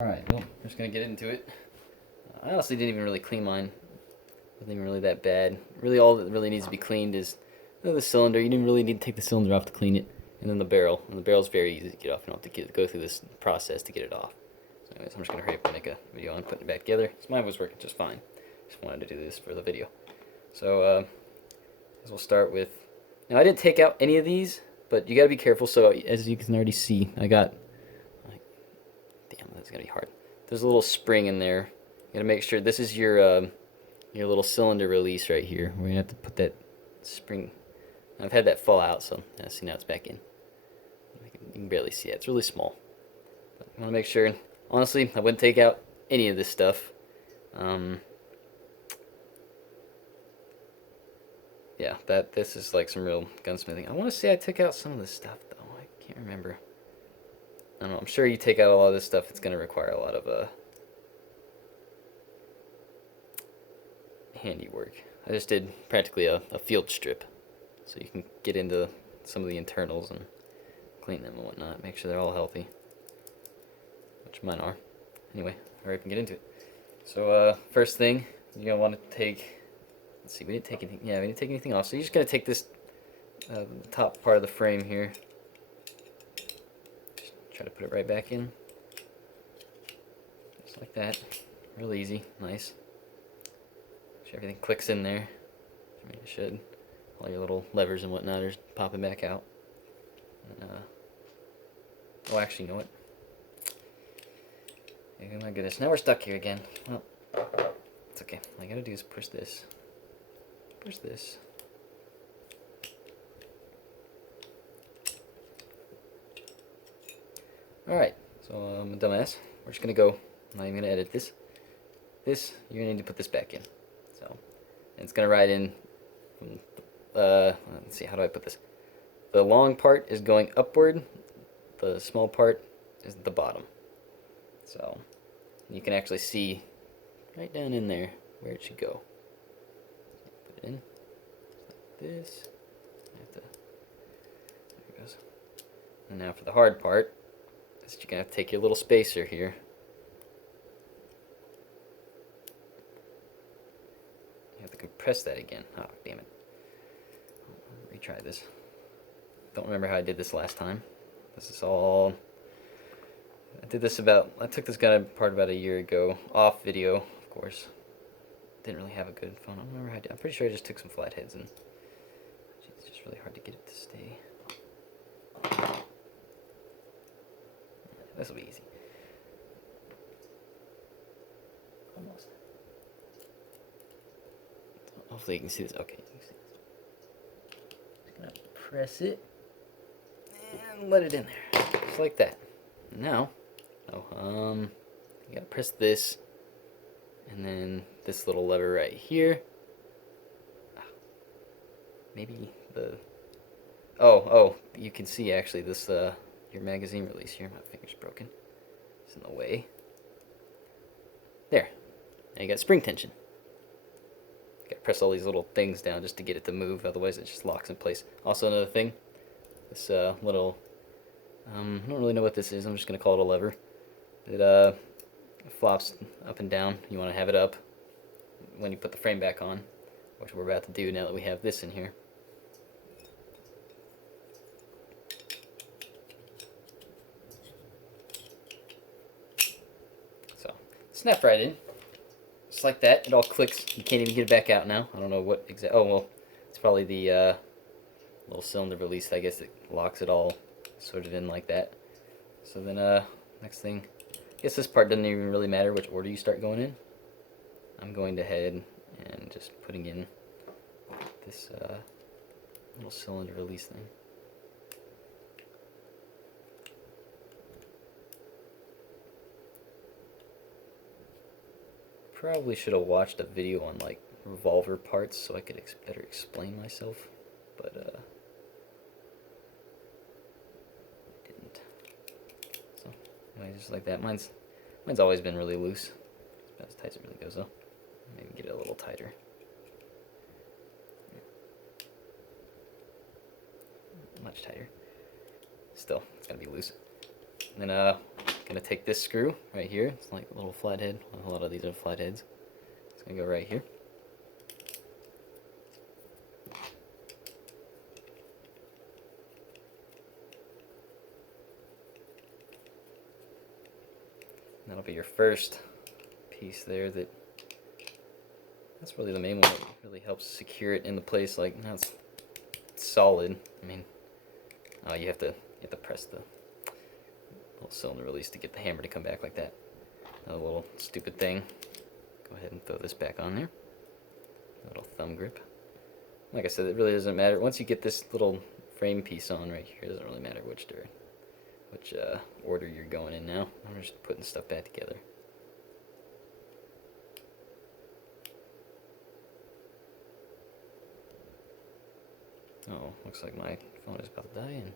Alright, well, I'm just going to get into it. I honestly didn't even really clean mine. Nothing even really that bad. Really, all that really needs to be cleaned is the cylinder. You didn't really need to take the cylinder off to clean it. And then the barrel. And the barrel's very easy to get off. You don't have to go through this process to get it off. So anyways, I'm just going to hurry up and make a video on putting it back together. So mine was working just fine. Just wanted to do this for the video. So, as we'll start with... Now, I didn't take out any of these, but you got to be careful. So, as you can already see, I got... Damn, that's going to be hard. There's a little spring in there. You got to make sure this is your little cylinder release right here. We're going to have to put that spring... I've had that fall out, so see, now it's back in. You can barely see it. It's really small. But I want to make sure. Honestly, I wouldn't take out any of this stuff. Yeah, this is like some real gunsmithing. I want to say I took out some of this stuff, though. I can't remember. I don't know. I'm sure you take out a lot of this stuff. It's going to require a lot of handiwork. I just did practically a field strip, so you can get into some of the internals and clean them and whatnot. Make sure they're all healthy, which mine are. Anyway, hurry up and get into it. So first thing, you're gonna want to take. Let's see, we didn't take anything. Yeah, we didn't take anything off. So you're just gonna take this the top part of the frame here. Just try to put it right back in, just like that. Real easy, nice. Make sure everything clicks in there. I mean, it should. All your little levers and whatnot are popping back out. And, oh, actually, you know what? Oh my goodness, now we're stuck here again. Well, it's okay. All I gotta do is push this. Push this. Alright, so I'm a dumbass. We're just gonna go. I'm not even gonna edit this. You're gonna need to put this back in. So, and it's gonna ride in from let's see, how do I put this? The long part is going upward, the small part is at the bottom. So you can actually see right down in there where it should go. Put it in like this. There it goes. And now for the hard part, is you're gonna have to take your little spacer here. You have to compress that again. Oh, damn it. Retry this. Don't remember how I did this last time. This is all... I took this gun apart about a year ago. Off video, of course. Didn't really have a good phone. I don't remember how I did. I'm pretty sure I just took some flatheads and... It's just really hard to get it to stay. This will be easy. Almost. Hopefully you can see this. Okay, you can see this. Just gonna press it and let it in there, just like that. Now, you gotta press this, and then this little lever right here. Maybe the. Oh, you can see actually this your magazine release here. My finger's broken. It's in the way. There. Now you got spring tension. You gotta press all these little things down just to get it to move, otherwise it just locks in place. Also, another thing, this little, I don't really know what this is, I'm just gonna call it a lever. It flops up and down. You wanna have it up when you put the frame back on, which we're about to do now that we have this in here. So, snap right in. Just like that, it all clicks. You can't even get it back out now. I don't know what exact. Oh well, it's probably the little cylinder release. I guess it locks it all sort of in like that. So then, next thing, I guess this part doesn't even really matter which order you start going in. I'm going ahead and just putting in this little cylinder release thing. Probably should have watched a video on like revolver parts so I could better explain myself, but I didn't. So anyway, just like that. Mine's always been really loose. It's about as tight as it really goes though. Maybe get it a little tighter. Much tighter. Still, it's gonna be loose. And then Gonna take this screw right here. It's like a little flathead. A lot of these are flatheads. It's gonna go right here. That'll be your first piece there. That's really the main one that really helps secure it into place. Like now it's solid. I mean, you have to press the little cylinder release to get the hammer to come back like that. Another little stupid thing. Go ahead and throw this back on there. A little thumb grip. Like I said, it really doesn't matter. Once you get this little frame piece on right here, it doesn't really matter which order you're going in now. I'm just putting stuff back together. Oh, looks like my phone is about to die and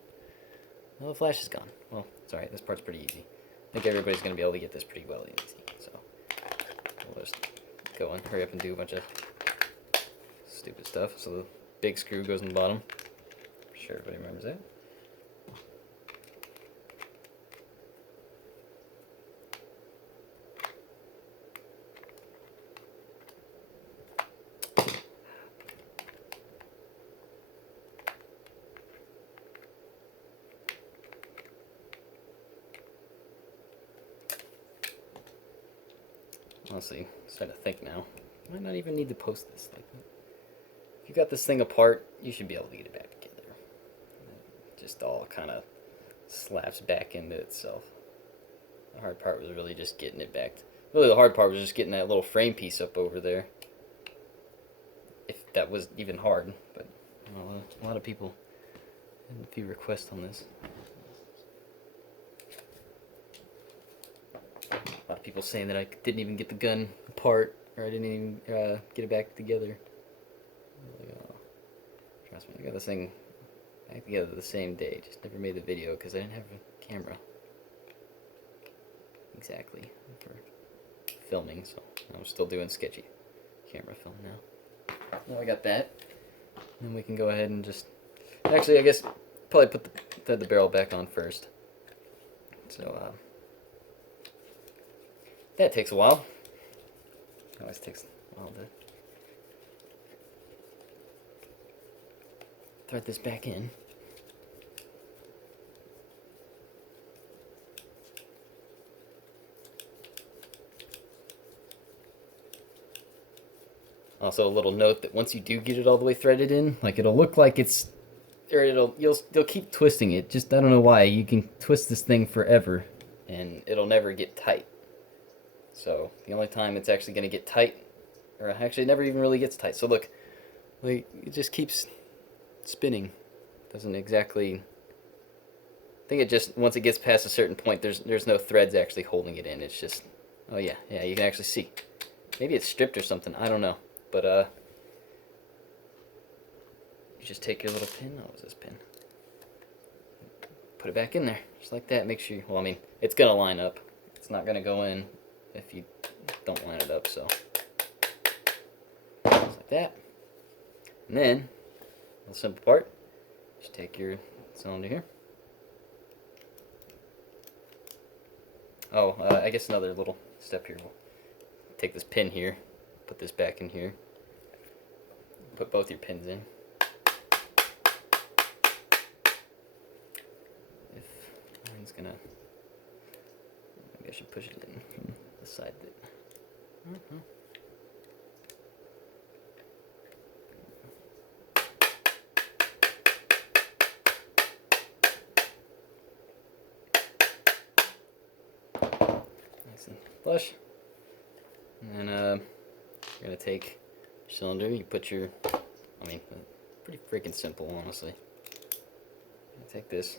well, the flash is gone. Well, it's alright, this part's pretty easy. I think everybody's going to be able to get this pretty well and easy. So, we'll just go and hurry up and do a bunch of stupid stuff. So the big screw goes in the bottom. I'm sure everybody remembers that. Honestly, I'm starting to think now. I might not even need to post this. Like, if you got this thing apart, you should be able to get it back together. It just all kind of slaps back into itself. The hard part was really just getting it back. Really, the hard part was just getting that little frame piece up over there. If that was even hard, but you know, a lot of people had a few requests on this. A lot of people saying that I didn't even get the gun apart, or I didn't even get it back together. Like, oh, trust me, I got this thing back together the same day. Just never made the video because I didn't have a camera exactly for filming, so I'm still doing sketchy camera film now. Now I got that. Then we can go ahead and just... Actually, I guess probably put the barrel back on first. So, that takes a while. It always takes a while to thread this back in. Also, a little note that once you do get it all the way threaded in, like it'll look like it's, or you'll keep twisting it. Just I don't know why. You can twist this thing forever, and it'll never get tight. So the only time it's actually going to get tight, or actually it never even really gets tight. So look, like it just keeps spinning. Doesn't exactly. I think it just once it gets past a certain point, there's no threads actually holding it in. It's just, oh yeah, you can actually see. Maybe it's stripped or something. I don't know. But you just take your little pin. Oh, what's this pin? Put it back in there, just like that. Make sure. Well, I mean, it's gonna line up. It's not gonna go in if you don't line it up. So just like that. And then, a little simple part. Just take your cylinder here. Oh, I guess another little step here. We'll take this pin here. Put this back in here. Put both your pins in. If mine's gonna, maybe I should push it in from the side that. Nice and flush. And then you're gonna take your cylinder, you put your, I mean, pretty freaking simple, honestly. Take this,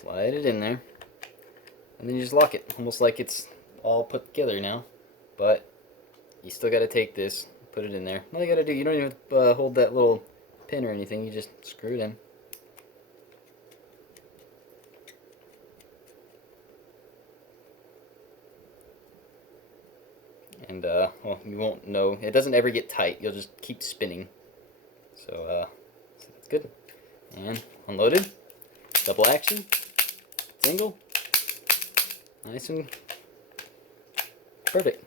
slide it in there, and then you just lock it, almost like it's all put together now. But you still gotta take this, put it in there. All you gotta do, you don't even hold that little pin or anything, you just screw it in. And, well, you won't know. It doesn't ever get tight. You'll just keep spinning. So that's good. And unloaded. Double action. Single. nice and perfect.